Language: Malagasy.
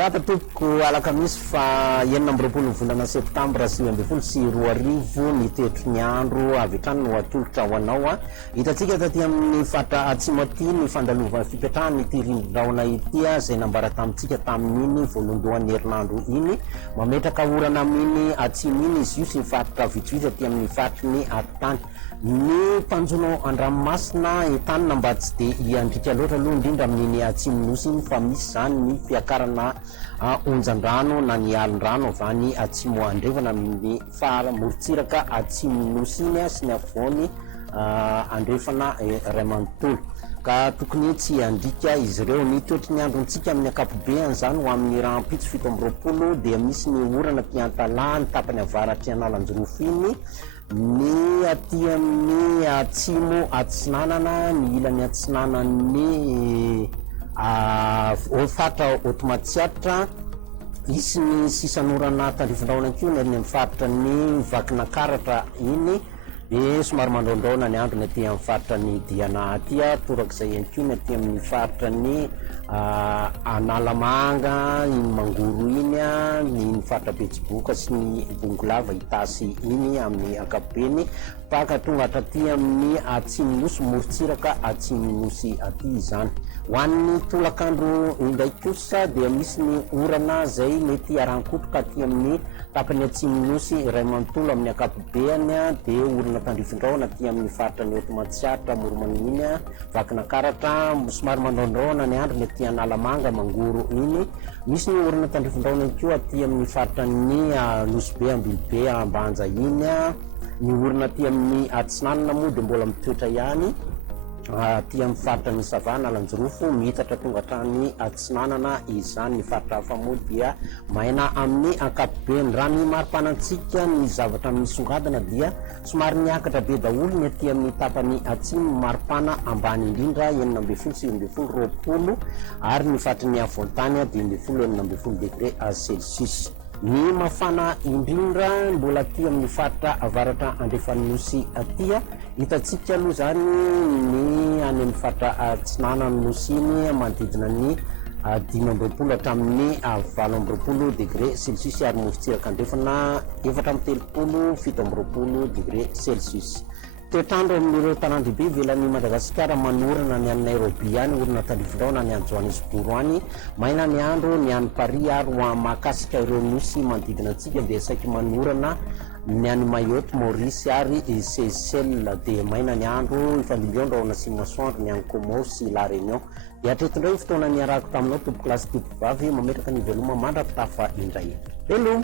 Miarata tompoko alakamisy fa 9 volana septambra 2024 ny tetry ny andro avy hatrany no atolotra ho anao a hitantsika taty amin'ny fatra atsimo aty ny fandalovan'ny fipetrahany ity rindrindraona ity a zay nambara tamintsika tamin'iny voalondohan'ny herinandro iny mametraka orana amin'iny atsimo iny izy io sy mifaritra vitsivitsy aty amin'ny fatry ny atany ny mpanjono andranomasina entanina mba tsy de iandrika loatra aloha indrindra amin'iny atsimonosy iny fa misy zany ny fiakarana onjan-drano na ny alin-drano avany atsimo andrevana amin'ny fahamoritsiraka atsimonosy iny sy ny avoany andrefana ray manontolo ka tokony tsy andrika izy ireo ny toetry ny androntsika amin'ny akapobeany zany ho amin'ny rahampitso 7 dia misy ny orana piantala ny tapany avaratry analanjorofo iny ny aty amin'ny atsimo atsinanana ny ilany atsinanany fatra automatsiatra isy ny sisanorana tandrifondraona keo ny amin'ny faritra ny vakina karatra iny de somary mandrondraona ny andro ny aty amin'ny faritra ny diana atya torak'izay ihany keo ny aty amin'ny faritra ny analamanga iny mangoro iny a ny faritra betsiboka sy ny bongolava itasy iny amin'ny akapobeny paka tonga hatraty amin'ny atsimonosy moritsiraka atsimonosy aty zany ho an'ny tolakandro indraiky kosa dia misy ny orana zay mety arankotroka aty amin'ny tapany atsimonosy ray manontolo amin'ny akapobeany a de orana tandrifondraona aty amin'ny faritra ny automatsiatra moromaniny a vakina karatra somary mandrondraona ny andro ny aty analamanga mangoro iny misy ny orana tandrifondraona keo aty amin'ny faritra ny losibe ambilibe ambanja iny a ny orana aty amin'ny atsinanana moa de mbola mitoetra ihany aty amin'ny faritra ny savana alanjorofo mihitatra tonga hatrany atsinanana izany ny faritra hafa moa dia maina amin'ny akapobeny raha ny maripanantsika ny zavatra misongadina dia somary niakatra be daholo ny aty amin'ny tapany atsimo maripana ambany indrindra 9 ary ny fatry ny avoantany dia 10 degré celsius ny mafana indrindra mbola aty amin'ny faritra avaratra andrefanosy atya hitatsika aloha zany ny any amin'ny faritra atsinana nosy iny manodidina ny 10 hatramin'ny 20 degré celsius ary mofitsiraka andrefana 7 degré celsius toetrandro amin'ireo tanandribe velan'ny Madagasikara manorana ny any Nairobi any orana tandrifondraona ny any Johannesburg any maina ny andro ny any Paris ary ho mahakasika ireo nosy manodidina antsika dia saiky manorana ny any Mayotte, Maurice ary Seychelles de maina ny andro ifandimbiondro ao anasy masoandro ny any Comore sy La Réunion dia atretindray fotoana ny arako taminao tompo klasy tompo vavy mametraka ny veloma mandrapitafa indray. Hello.